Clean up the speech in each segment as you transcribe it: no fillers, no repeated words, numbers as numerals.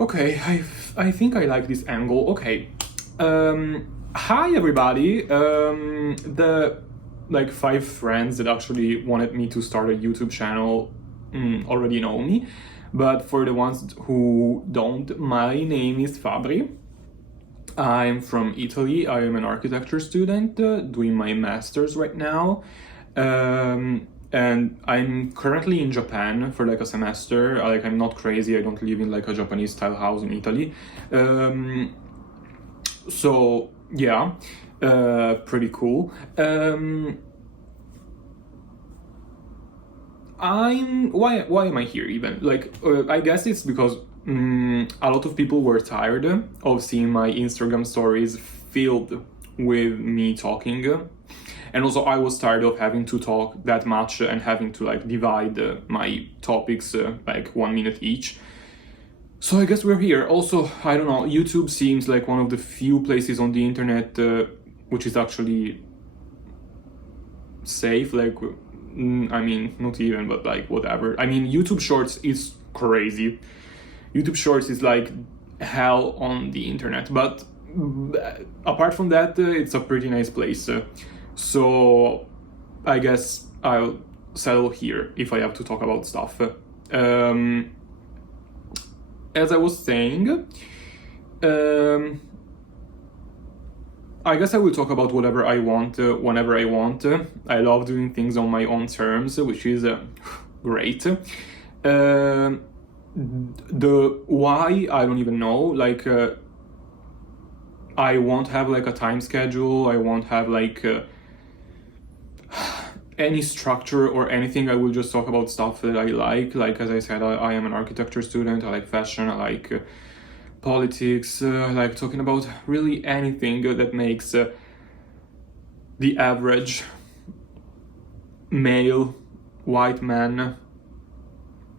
Okay, I think I like this angle. Okay. Hi everybody. The like 5 friends that actually wanted me to start a YouTube channel already know me. But for the ones who don't, my name is Fabri. I'm from Italy. I am an architecture student doing my master's right now. And I'm currently in Japan for like a semester. Like, I'm not crazy. I don't live in like a Japanese style house in Italy. So yeah, pretty cool. Why am I here even? Like, I guess it's because a lot of people were tired of seeing my Instagram stories filled with me talking, and also I was tired of having to talk that much and having to like divide my topics like 1 minute each. So I guess we're here. Also, I don't know, YouTube seems like one of the few places on the internet which is actually safe. Like, I mean, not even, but like whatever. I mean, YouTube Shorts is crazy. YouTube Shorts is like hell on the internet. But apart from that, it's a pretty nice place. So I guess I'll settle here if I have to talk about stuff. As I was saying, I guess I will talk about whatever I want, whenever I want. I love doing things on my own terms, which is great. The why, I don't even know. Like, I won't have like a time schedule. I won't have like any structure or anything. I will just talk about stuff that I like. Like, as I said, I am an architecture student. I like fashion. I like politics. I like talking about really anything that makes the average male white man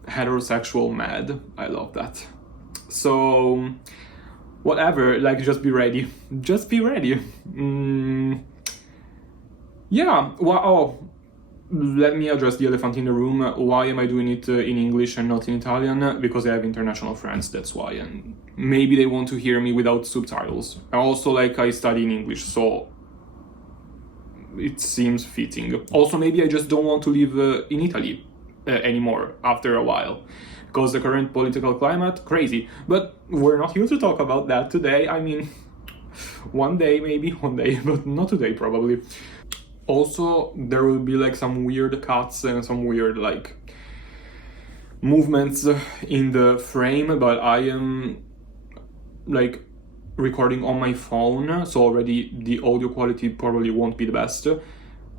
heterosexual mad. I love that. So whatever, like, just be ready. Just be ready. Yeah, well, let me address the elephant in the room. Why am I doing it in English and not in Italian? Because I have international friends, that's why. And maybe they want to hear me without subtitles. And also, like, I study in English, so it seems fitting. Also, maybe I just don't want to live in Italy anymore after a while. Because the current political climate, crazy. But we're not here to talk about that today. I mean, one day, maybe one day, but not today, probably. Also, there will be like some weird cuts and some weird like movements in the frame, but I am like recording on my phone, so already the audio quality probably won't be the best.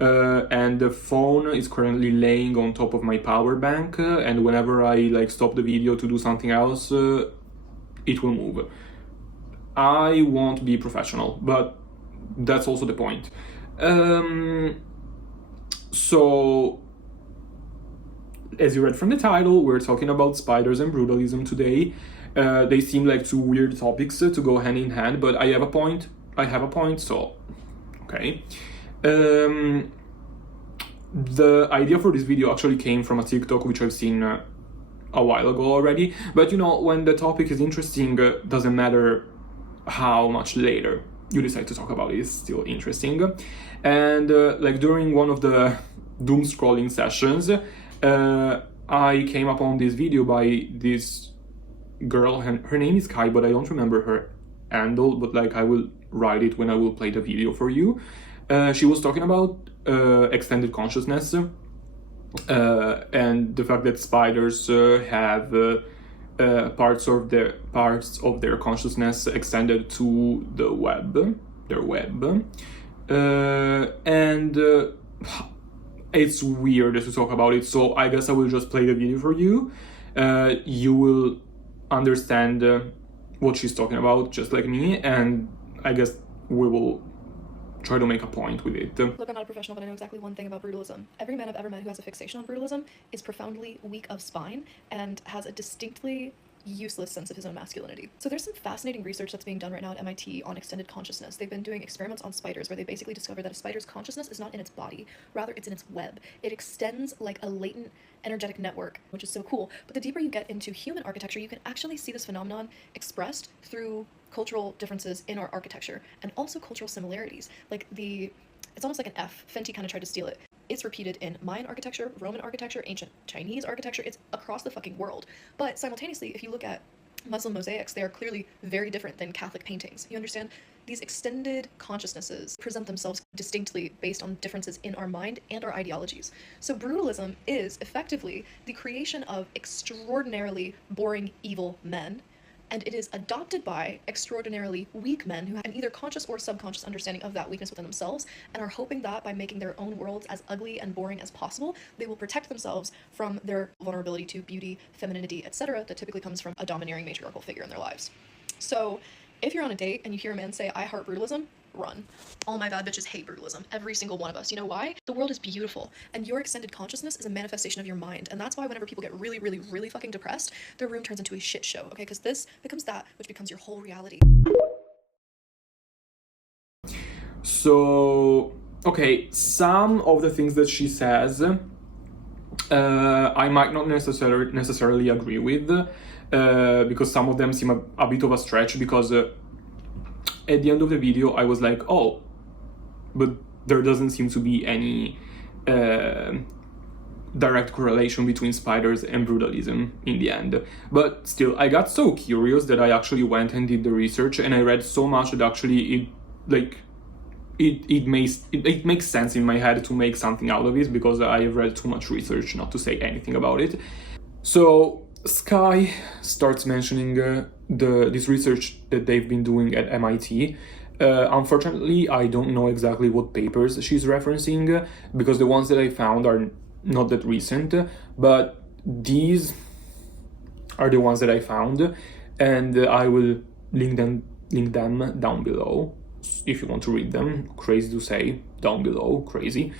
And the phone is currently laying on top of my power bank, and whenever I like stop the video to do something else, it will move. I won't be professional, but that's also the point. So, as you read from the title, we're talking about spiders and brutalism today. They seem like two weird topics to go hand in hand, but I have a point, so, okay. The idea for this video actually came from a TikTok which I've seen a while ago already, but you know, when the topic is interesting, doesn't matter how much later you decide to talk about it, is still interesting. And like during one of the doom scrolling sessions, I came upon this video by this girl, and her name is Kai, but I don't remember her handle, but like I will write it when I will play the video for you. She was talking about extended consciousness and the fact that spiders have parts of their consciousness extended to their web, and it's weird to talk about it. So I guess I will just play the video for you. You will understand what she's talking about, just like me, and I guess we will try to make a point with it. Look, I'm not a professional, but I know exactly one thing about brutalism. Every man I've ever met who has a fixation on brutalism is profoundly weak of spine and has a distinctly useless sense of his own masculinity. So there's some fascinating research that's being done right now at MIT on extended consciousness. They've been doing experiments on spiders where they basically discover that a spider's consciousness is not in its body, rather it's in its web. It extends like a latent energetic network, which is so cool. But the deeper you get into human architecture, you can actually see this phenomenon expressed through cultural differences in our architecture and also cultural similarities. Like it's almost like an F. Fenty kind of tried to steal it. It's repeated in Mayan architecture, Roman architecture, ancient Chinese architecture. It's across the fucking world. But simultaneously, if you look at Muslim mosaics, they are clearly very different than Catholic paintings. You understand? These extended consciousnesses present themselves distinctly based on differences in our mind and our ideologies. So brutalism is effectively the creation of extraordinarily boring, evil men, and it is adopted by extraordinarily weak men who have an either conscious or subconscious understanding of that weakness within themselves and are hoping that by making their own worlds as ugly and boring as possible, they will protect themselves from their vulnerability to beauty, femininity, etc. that typically comes from a domineering matriarchal figure in their lives. So if you're on a date and you hear a man say, "I heart brutalism," run. All my bad bitches hate brutalism. Every single one of us. You know why? The world is beautiful, and your extended consciousness is a manifestation of your mind, and that's why whenever people get really, really, really fucking depressed, their room turns into a shit show, okay? Because this becomes that which becomes your whole reality. So, okay, some of the things that she says, I might not necessarily agree with, because some of them seem a bit of a stretch, because at the end of the video I was like, oh, but there doesn't seem to be any direct correlation between spiders and brutalism in the end. But still, I got so curious that I actually went and did the research, and I read so much that actually it makes sense in my head to make something out of it, because I have read too much research not to say anything about it. So Sky starts mentioning this research that they've been doing at MIT. Unfortunately, I don't know exactly what papers she's referencing, because the ones that I found are not that recent, but these are the ones that I found, and I will link them down below if you want to read them. Crazy to say, down below, crazy.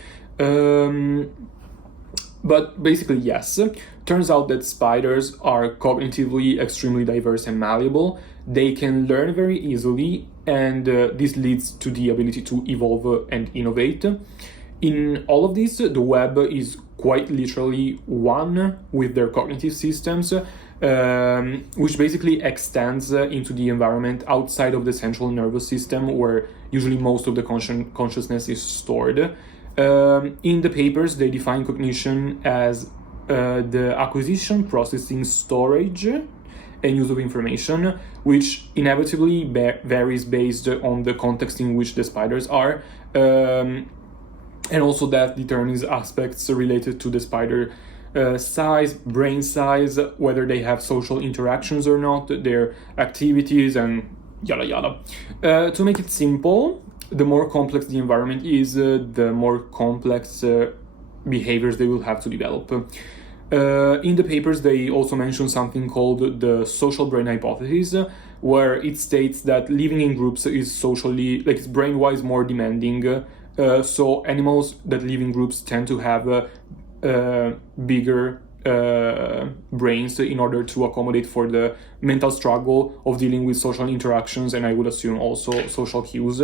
But basically, yes, turns out that spiders are cognitively extremely diverse and malleable. They can learn very easily, and this leads to the ability to evolve and innovate. In all of this, the web is quite literally one with their cognitive systems, which basically extends into the environment outside of the central nervous system, where usually most of the consciousness is stored. In the papers, they define cognition as the acquisition, processing, storage, and use of information, which inevitably varies based on the context in which the spiders are, and also that determines aspects related to the spider size, brain size, whether they have social interactions or not, their activities, and yada yada. To make it simple, the more complex the environment is, the more complex behaviors they will have to develop. In the papers, they also mention something called the social brain hypothesis, where it states that living in groups is socially, like, it's brain-wise more demanding. So animals that live in groups tend to have bigger brains in order to accommodate for the mental struggle of dealing with social interactions, and I would assume also social cues.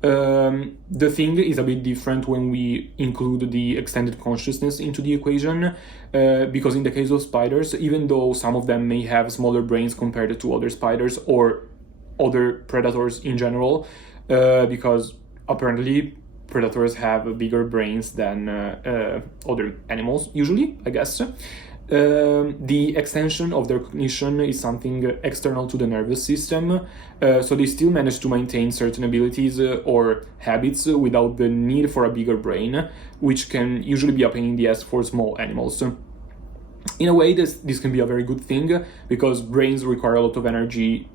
The thing is a bit different when we include the extended consciousness into the equation, because in the case of spiders, even though some of them may have smaller brains compared to other spiders or other predators in general, because apparently predators have bigger brains than other animals, usually, I guess. The extension of their cognition is something external to the nervous system, so they still manage to maintain certain abilities or habits without the need for a bigger brain, which can usually be a pain in the ass for small animals. In a way, this can be a very good thing, because brains require a lot of energy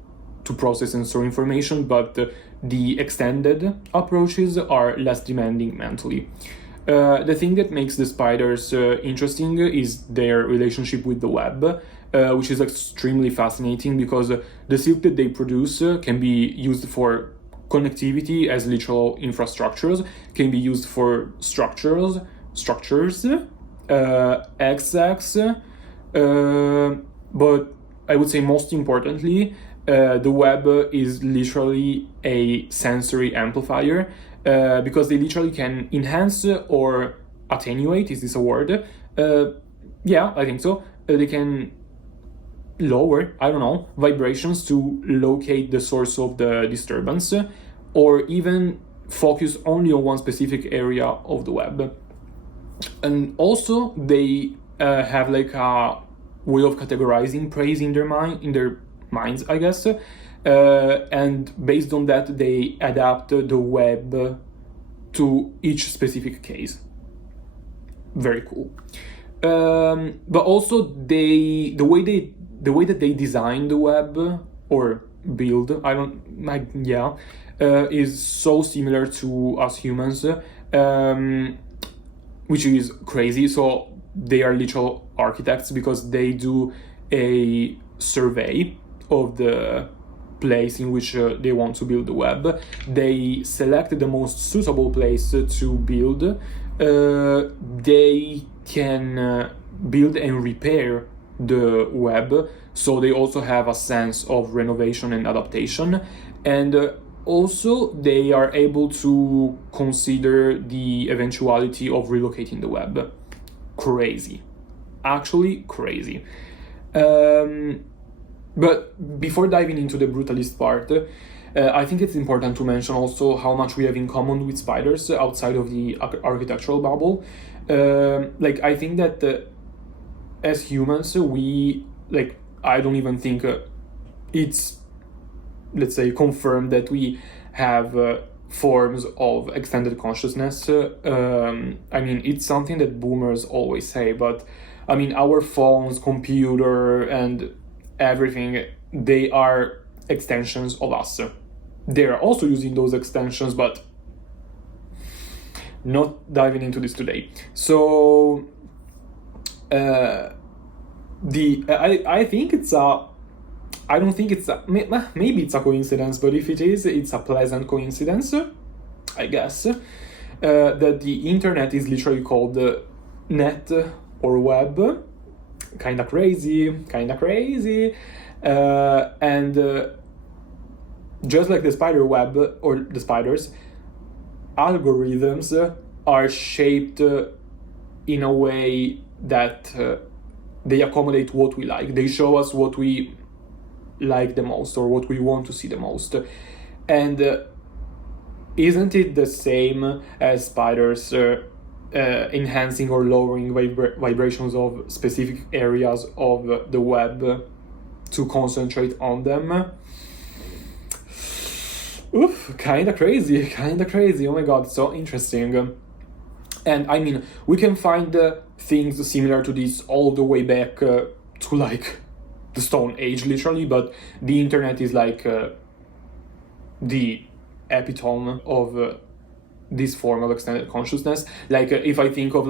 to process and store information, but the extended approaches are less demanding mentally. The thing that makes the spiders interesting is their relationship with the web, which is extremely fascinating, because the silk that they produce can be used for connectivity as literal infrastructures, can be used for structures, XX, but I would say most importantly, the web is literally a sensory amplifier, because they literally can enhance or attenuate, is this a word? Yeah, I think so. They can lower, I don't know, vibrations to locate the source of the disturbance, or even focus only on one specific area of the web. And also they have like a way of categorizing praise in their minds, I guess, and based on that they adapt the web to each specific case. Very cool. But also the way that they design the web or build, is so similar to us humans, which is crazy. So they are literal architects because they do a survey of the place in which they want to build the web. They select the most suitable place to build. They can build and repair the web, so they also have a sense of renovation and adaptation. And also they are able to consider the eventuality of relocating the web. Crazy, actually crazy. But before diving into the brutalist part, I think it's important to mention also how much we have in common with spiders outside of the architectural bubble. I think that as humans, I don't even think it's, let's say, confirmed that we have forms of extended consciousness. It's something that boomers always say, but our phones, computer, and everything, they are extensions of us. They're also using those extensions, but not diving into this today. So I think it's a, I don't think it's a, maybe it's a coincidence, but if it is, it's a pleasant coincidence, I guess, that the internet is literally called net or web. Kinda crazy. And just like the spider web or the spiders, algorithms are shaped in a way that they accommodate what we like. They show us what we like the most or what we want to see the most. And isn't it the same as spiders enhancing or lowering vibrations of specific areas of the web to concentrate on them? Oof, kinda crazy. Oh my god, so interesting. And we can find things similar to this all the way back to the Stone Age, literally, but the internet is the epitome of this form of extended consciousness. If I think of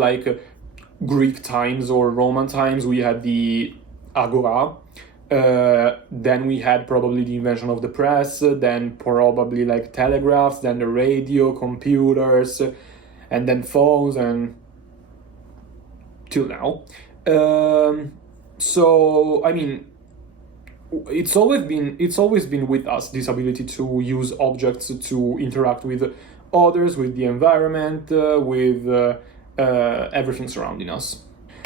Greek times or Roman times, we had the agora. Then we had probably the invention of the press, then probably telegraphs, then the radio, computers, and then phones, and till now. It's always been with us, this ability to use objects to interact with others, with the environment, with everything surrounding us.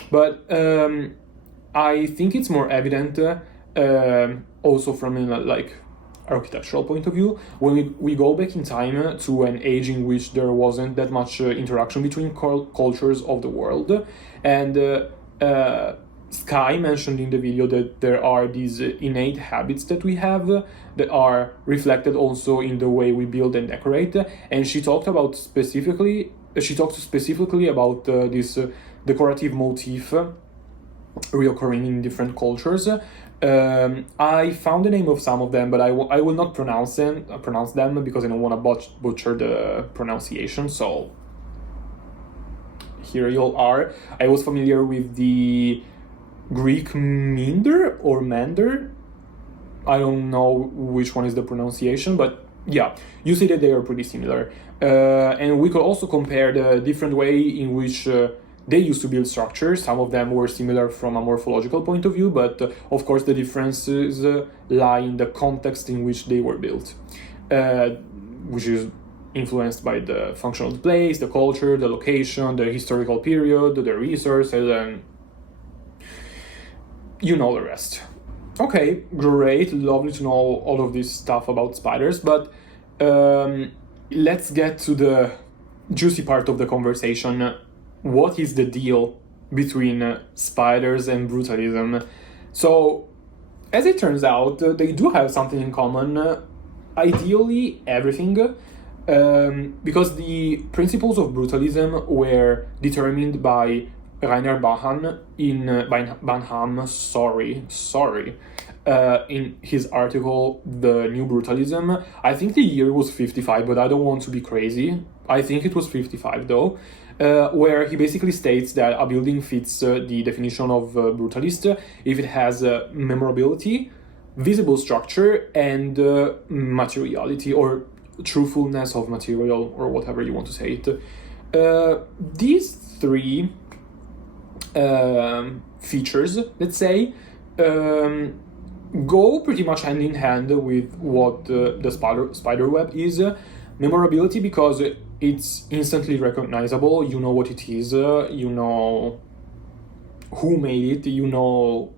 But I think it's more evident also from an architectural point of view when we go back in time to an age in which there wasn't that much interaction between cultures of the world. And Sky mentioned in the video that there are these innate habits that we have that are reflected also in the way we build and decorate. And she talked specifically about this decorative motif reoccurring in different cultures. I found the name of some of them, but I will not pronounce them because I don't want to butcher the pronunciation. So here you all are. I was familiar with the Greek minder or mander. I don't know which one is the pronunciation, but yeah, you see that they are pretty similar. And we could also compare the different way in which they used to build structures. Some of them were similar from a morphological point of view, but of course the differences lie in the context in which they were built, which is influenced by the function of the place, the culture, the location, the historical period, the resources, and you know the rest. Okay, great, lovely to know all of this stuff about spiders, but let's get to the juicy part of the conversation. What is the deal between spiders and brutalism? So, as it turns out, they do have something in common, ideally everything, because the principles of brutalism were determined by Rainer Banham in his article The New Brutalism. I think the year was 55, but I don't want to be crazy. I think it was 55 though, where he basically states that a building fits the definition of brutalist if it has memorability, visible structure, and materiality or truthfulness of material, or whatever you want to say it. These three features, let's say, go pretty much hand in hand with what the spider web is. Memorability, because it's instantly recognizable, you know what it is, you know who made it, you know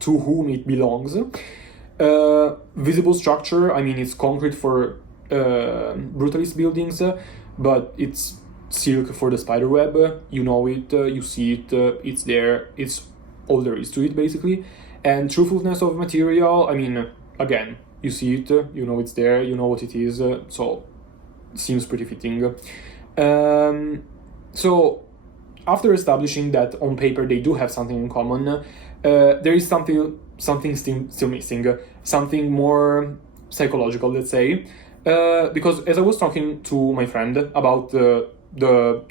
to whom it belongs. Visible structure, I mean, it's concrete for brutalist buildings, but it's silk for the spider web. You know it, you see it, it's there, it's all there is to it basically. And truthfulness of material, I mean, again, you see it, you know it's there, you know what it is, so seems pretty fitting. So after establishing that on paper they do have something in common, there is something still missing, something more psychological, let's say, because as I was talking to my friend about the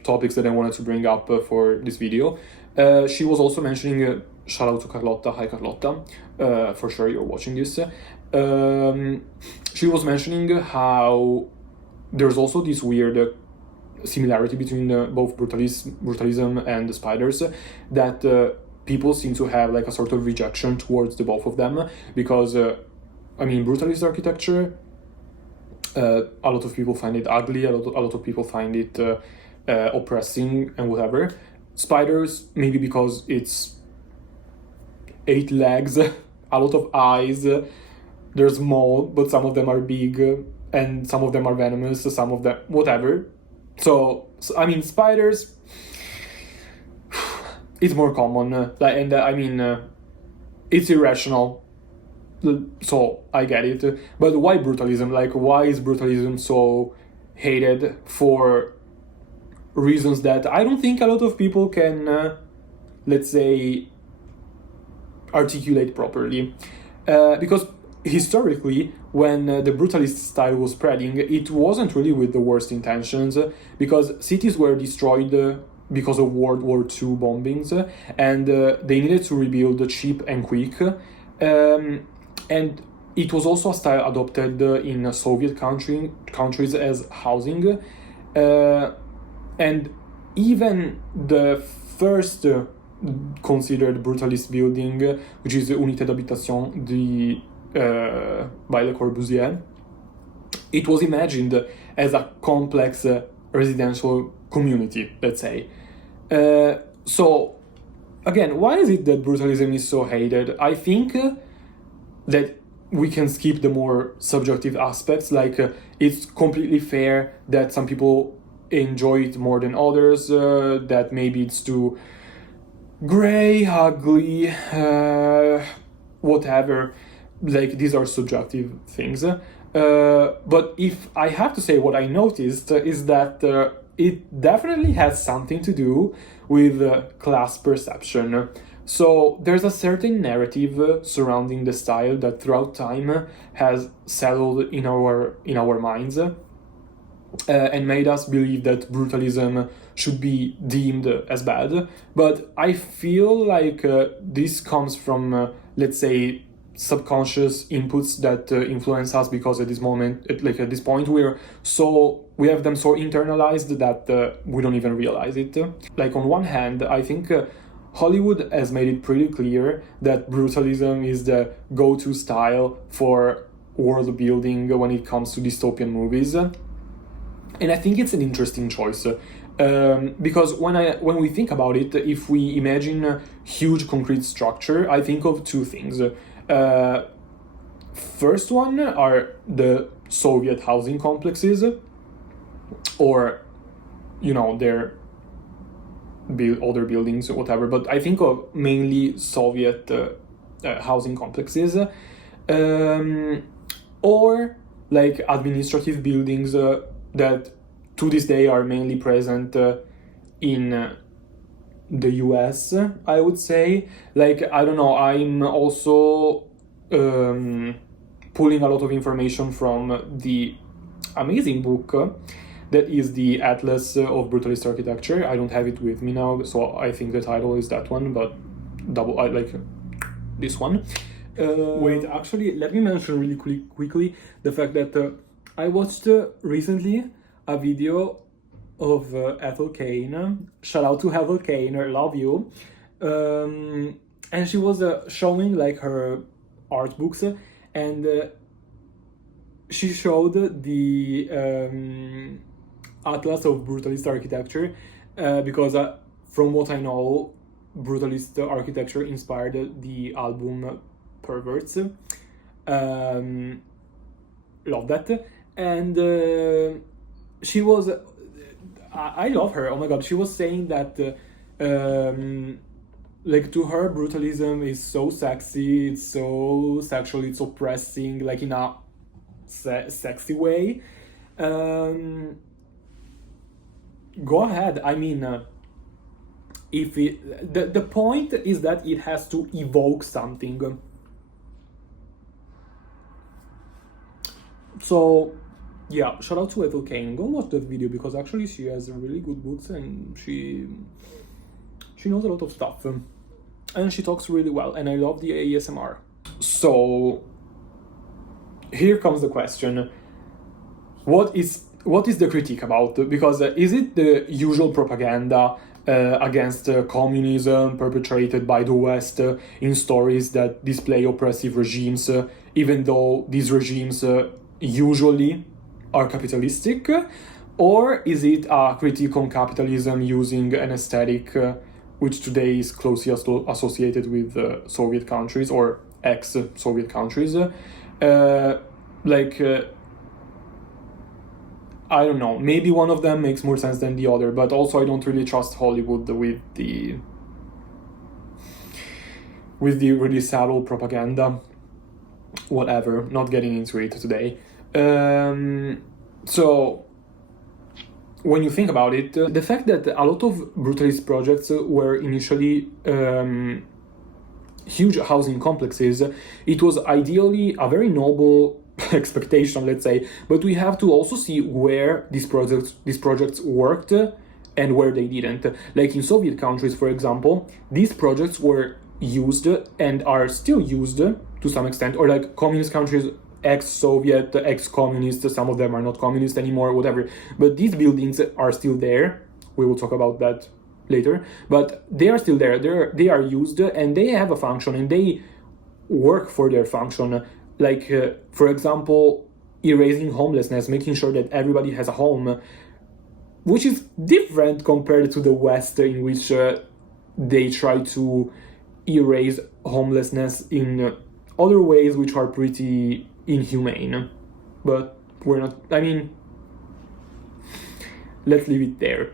topics that I wanted to bring up for this video, she was also mentioning, shout out to Carlotta, hi Carlotta, for sure you're watching this, she was mentioning how there's also this weird similarity between both brutalism and the spiders, that people seem to have like a sort of rejection towards the both of them, because I mean, brutalist architecture, a lot of people find it ugly, a lot of people find it oppressing and whatever. Spiders, maybe because it's 8 legs, a lot of eyes, they're small, but some of them are big, and some of them are venomous, some of them, whatever. So I mean, spiders, it's more common, and I mean, it's irrational, so I get it. But why brutalism? Like, why is brutalism so hated for reasons that I don't think a lot of people can, let's say, articulate properly? Because historically, when the brutalist style was spreading, it wasn't really with the worst intentions, because cities were destroyed because of World War II bombings, and they needed to rebuild cheap and quick. And it was also a style adopted in Soviet countries as housing. And even the first considered brutalist building, which is Unité d'Habitation by Le Corbusier, it was imagined as a complex residential community, let's say. So, again, why is it that brutalism is so hated? I think that we can skip the more subjective aspects, like it's completely fair that some people enjoy it more than others, that maybe it's too gray, ugly, whatever. Like, these are subjective things. But if I have to say what I noticed is that it definitely has something to do with class perception. So there's a certain narrative surrounding the style that throughout time has settled in our minds, and made us believe that brutalism should be deemed as bad. But I feel like this comes from, let's say, subconscious inputs that influence us, because at this moment, at this point, we have them so internalized that we don't even realize it. Like, on one hand, I think Hollywood has made it pretty clear that brutalism is the go-to style for world building when it comes to dystopian movies, and I think it's an interesting choice. Because when we think about it, if we imagine a huge concrete structure, I think of two things. First one are the Soviet housing complexes, or their other buildings or whatever. But I think of mainly Soviet housing complexes, or like administrative buildings that to this day are mainly present in the US, I would say. Like, I don't know, I'm also pulling a lot of information from the amazing book that is the Atlas of Brutalist Architecture. I don't have it with me now, so I think the title is that one, but I like this one. Wait, actually, let me mention really quickly the fact that I watched recently a video of Ethel Kane. Shout out to Ethel Kane, I love you. And she was showing like her art books, and she showed the Atlas of Brutalist Architecture, because from what I know, Brutalist Architecture inspired the album Perverts. Love that. And she was, I love her, oh my god, she was saying that like, to her, brutalism is so sexy, it's so sexual, it's oppressing, like in a sexy way. Go ahead, I mean, if the point is that it has to evoke something. So yeah, shout out to Ethel Kane. Go watch that video, because actually she has really good books, and she knows a lot of stuff, and she talks really well, and I love the ASMR. So here comes the question: what is the critique about? Because is it the usual propaganda against communism perpetrated by the West in stories that display oppressive regimes, even though these regimes usually are capitalistic? Or is it a critique on capitalism using an aesthetic which today is closely associated with Soviet countries or ex-Soviet countries? I don't know, maybe one of them makes more sense than the other, but also I don't really trust Hollywood with the really subtle propaganda. Whatever, not getting into it today. So when you think about it, the fact that a lot of brutalist projects were initially huge housing complexes, it was ideally a very noble expectation, let's say, but we have to also see where these projects worked and where they didn't. Like in Soviet countries, for example, these projects were used and are still used to some extent, or like communist countries, ex-Soviet, ex-communist, some of them are not communist anymore, whatever, but these buildings are still there. We will talk about that later, but they are still there. They are used and they have a function and they work for their function. Like, for example, erasing homelessness, making sure that everybody has a home, which is different compared to the West, in which they try to erase homelessness in other ways which are pretty inhumane. But we're not, I mean, let's leave it there.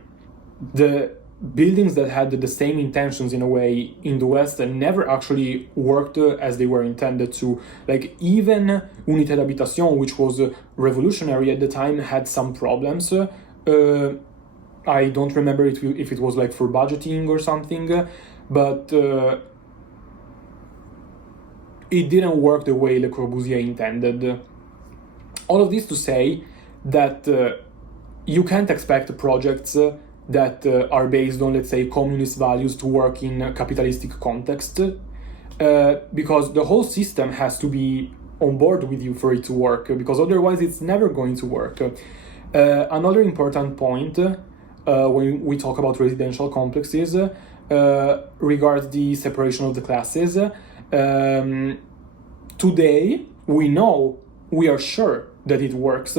The buildings that had the same intentions in a way in the West never actually worked as they were intended to. Like, even Unité d'Habitation, which was revolutionary at the time, had some problems. I don't remember if it was like for budgeting or something, but it didn't work the way Le Corbusier intended. All of this to say that you can't expect projects that are based on, let's say, communist values to work in a capitalistic context. because the whole system has to be on board with you for it to work, because otherwise it's never going to work. Another important point when we talk about residential complexes regards the separation of the classes. Today, we are sure that it works.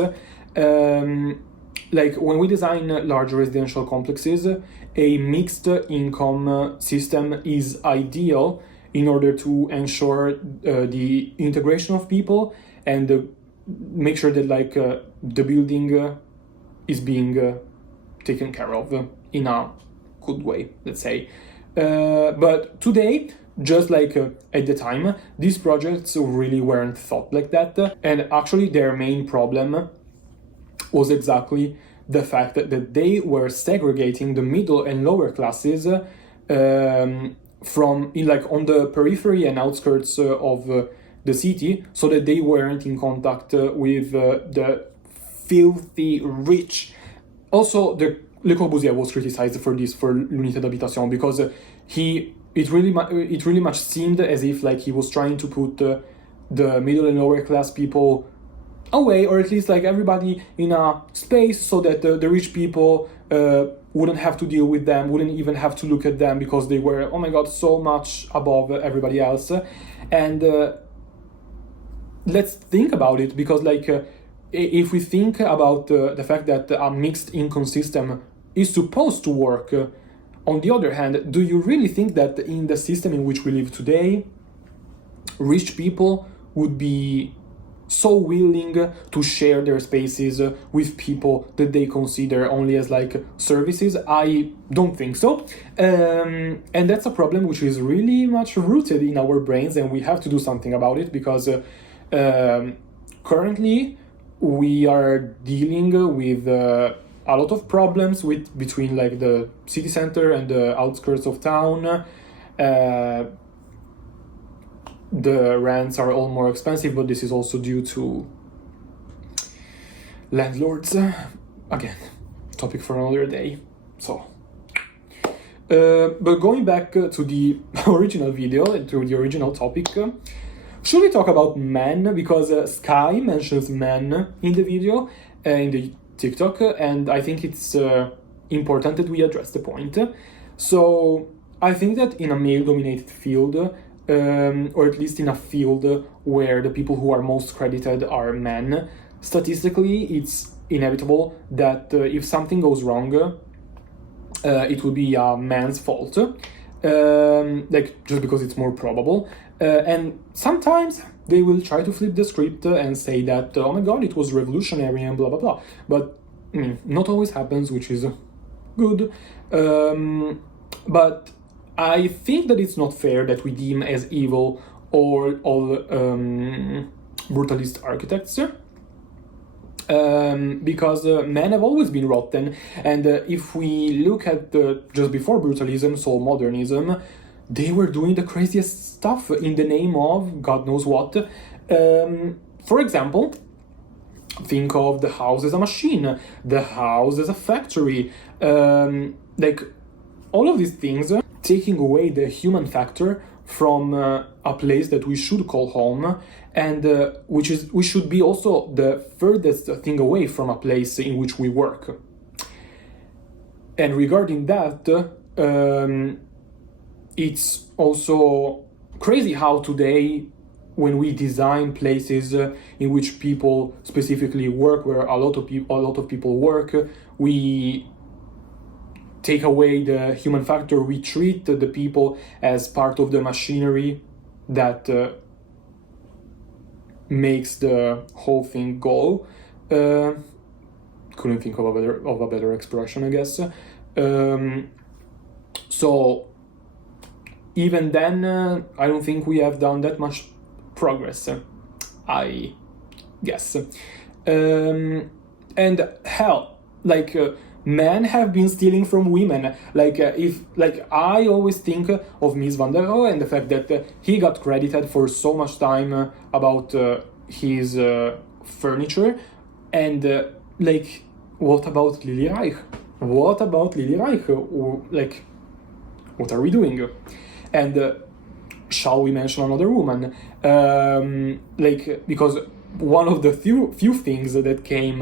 Like when we design large residential complexes, a mixed income system is ideal in order to ensure the integration of people and make sure that like the building is being taken care of in a good way, let's say. But today, just like at the time, these projects really weren't thought like that, and actually their main problem was exactly the fact that they were segregating the middle and lower classes from on the periphery and outskirts of the city, so that they weren't in contact with the filthy rich. Also, Le Corbusier was criticized for this, for l'unité d'habitation, because it really much seemed as if like he was trying to put the middle and lower class people away, or at least like everybody in a space, so that the rich people wouldn't have to deal with them, wouldn't even have to look at them, because they were, oh my god, so much above everybody else. And let's think about it, because like if we think about the fact that a mixed income system is supposed to work, on the other hand, do you really think that in the system in which we live today, rich people would be so willing to share their spaces with people that they consider only as like services? I don't think so. And that's a problem which is really much rooted in our brains, and we have to do something about it, because currently we are dealing with a lot of problems between like the city center and the outskirts of town. The rents are all more expensive, but this is also due to landlords. Again, topic for another day. So, but going back to the original video, to the original topic, should we talk about men? Because Sky mentions men in the video, in the TikTok, and I think it's important that we address the point. So, I think that in a male-dominated field, or at least in a field where the people who are most credited are men, statistically it's inevitable that if something goes wrong, it will be a man's fault, like just because it's more probable. And sometimes they will try to flip the script and say that, oh my god, it was revolutionary and blah blah blah. But not always happens, which is good. But I think that it's not fair that we deem as evil all brutalist architects, because men have always been rotten, and if we look at just before brutalism, so modernism, they were doing the craziest stuff in the name of God knows what. For example, think of the house as a machine, the house as a factory, like all of these things, taking away the human factor from a place that we should call home, and we should be also the furthest thing away from a place in which we work. And regarding that, it's also crazy how today, when we design places in which people specifically work, where a lot of people work, we take away the human factor. We treat the people as part of the machinery that makes the whole thing go. Couldn't think of a better expression, I guess. So even then, I don't think we have done that much progress, I guess. And hell, like men have been stealing from women. I always think of Mies van der Rohe and the fact that he got credited for so much time about his furniture, and what about Lily Reich? What about Lily Reich? Like, what are we doing? And shall we mention another woman? Because one of the few things that came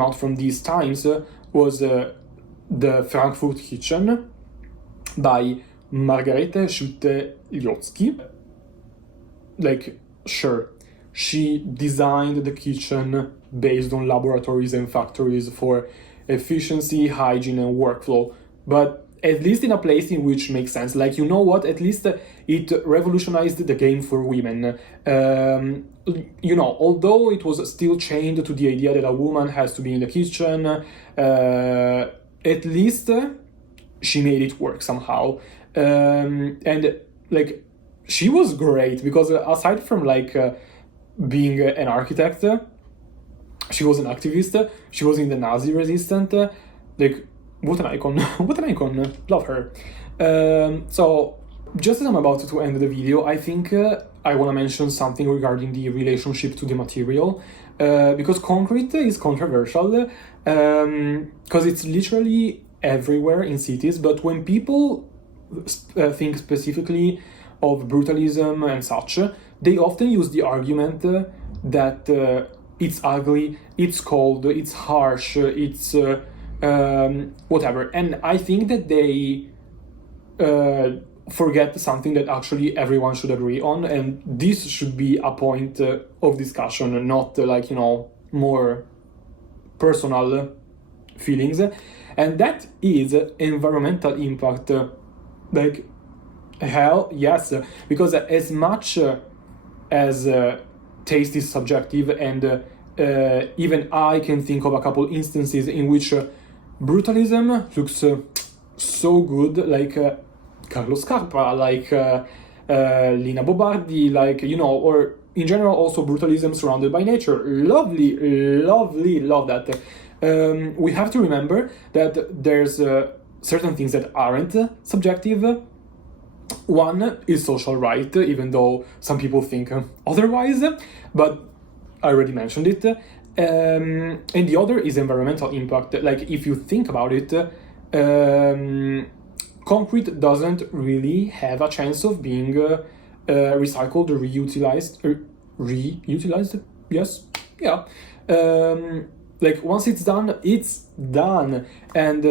out from these times was the Frankfurt Kitchen by Margarete Schulte-Liotzky. Sure, she designed the kitchen based on laboratories and factories for efficiency, hygiene, and workflow, but at least in a place in which makes sense. You know what? At least it revolutionized the game for women. Although it was still chained to the idea that a woman has to be in the kitchen, at least she made it work somehow. She was great because aside from being an architect, she was an activist. She was in the Nazi resistance. What an icon! What an icon! Love her. So, just as I'm about to end the video, I think I want to mention something regarding the relationship to the material, because concrete is controversial, because it's literally everywhere in cities. But when people think specifically of brutalism and such, they often use the argument that it's ugly, it's cold, it's harsh, it's whatever. And I think that they forget something that actually everyone should agree on, and this should be a point of discussion, not more personal feelings, and that is environmental impact. Hell yes, because as much as taste is subjective, and even I can think of a couple instances in which brutalism looks so good, Carlo Scarpa, Lina Bobardi, or in general also brutalism surrounded by nature. Lovely, love that. We have to remember that there's certain things that aren't subjective. One is social right, even though some people think otherwise, but I already mentioned it. And the other is environmental impact. If you think about it, concrete doesn't really have a chance of being recycled or reutilized. Yes, yeah. Once it's done, and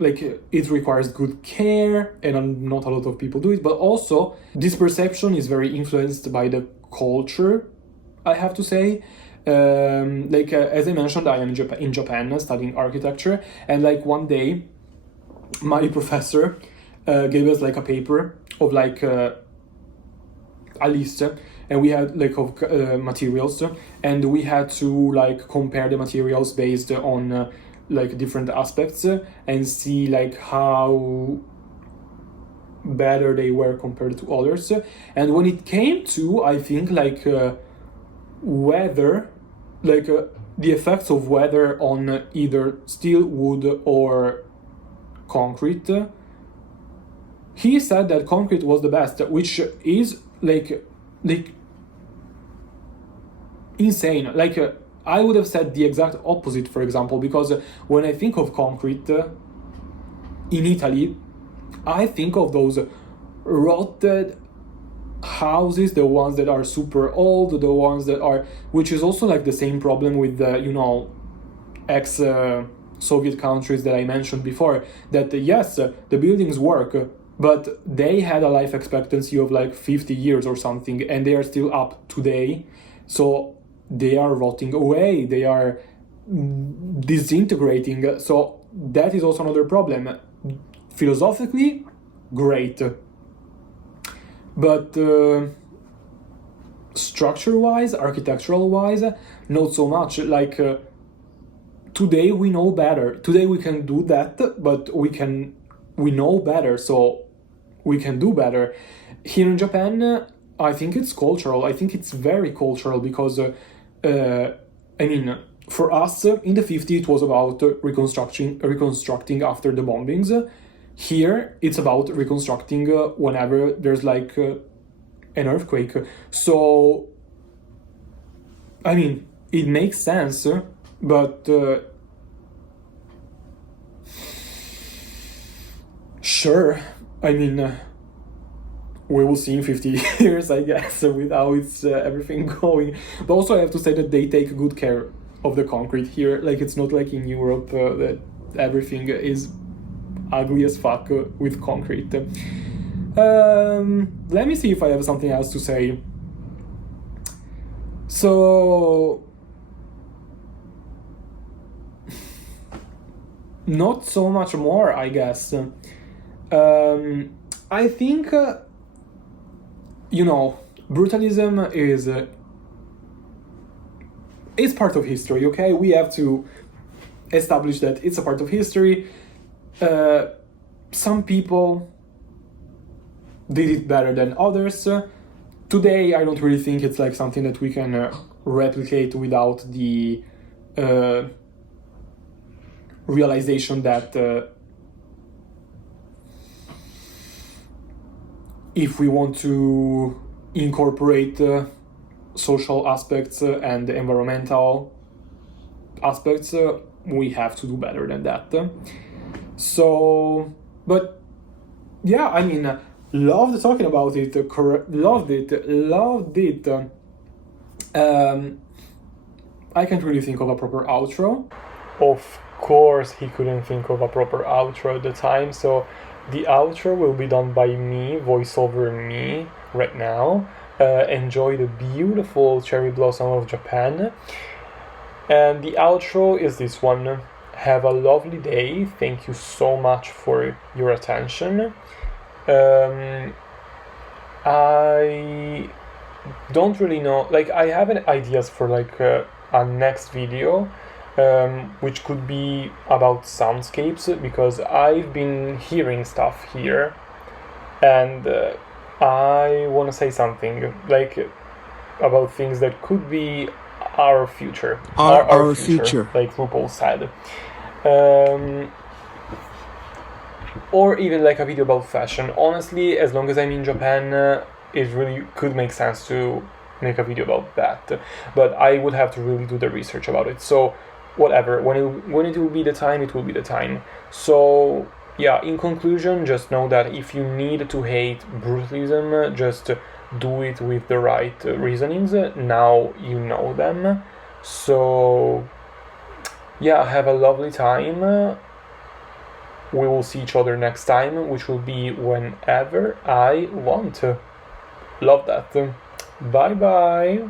it requires good care, and not a lot of people do it. But also, this perception is very influenced by the culture, I have to say. As I mentioned, I am in Japan studying architecture, and one day my professor gave us a paper of a list, and we had of materials, and we had to compare the materials based on different aspects, and see how better they were compared to others. And when it came to, I think, weather, the effects of weather on either steel, wood, or concrete, he said that concrete was the best, which is insane. I would have said the exact opposite, for example, because when I think of concrete in Italy, I think of those rotted houses, the ones that are super old, the ones that are, which is also the same problem with the ex-Soviet countries that I mentioned before, that yes, the buildings work, but they had a life expectancy of 50 years or something, and they are still up today. So they are rotting away, they are disintegrating. So that is also another problem. Philosophically, great. But structure-wise, architectural-wise, not so much. Today we know better. Today we can do that, but we know better, so we can do better. Here in Japan, I think it's cultural. I think it's very cultural because, for us, in the 50s, it was about reconstructing after the bombings. Here, it's about reconstructing whenever there's an earthquake. So, it makes sense, but sure, we will see in 50 years, I guess, with how it's everything going. But also I have to say that they take good care of the concrete here. Like, it's not like in Europe that everything is ugly as fuck with concrete. Let me see if I have something else to say. So, not so much more, I guess. I think, brutalism is part of history, okay? We have to establish that it's a part of history. Some people did it better than others. Today, I don't really think it's like something that we can replicate without the realization that if we want to incorporate social aspects and environmental aspects, we have to do better than that. So, but yeah, I mean, loved talking about it, loved it. I can't really think of a proper outro. Of course, he couldn't think of a proper outro at the time, so the outro will be done by me, voiceover me, right now. Enjoy the beautiful cherry blossom of Japan. And the outro is this one. Have a lovely day. Thank you so much for your attention. I don't really know, like, I have ideas for like a next video, which could be about soundscapes, because I've been hearing stuff here, and I want to say something like about things that could be our future, our future, like RuPaul said. Or even like a video about fashion. Honestly, as long as I'm in Japan, it really could make sense to make a video about that. But I would have to really do the research about it. So whatever, when it will be the time, it will be the time. So yeah, in conclusion, just know that if you need to hate brutalism, just do it with the right reasonings. Now you know them. So yeah, have a lovely time. We will see each other next time, which will be whenever I want. Love that. Bye bye.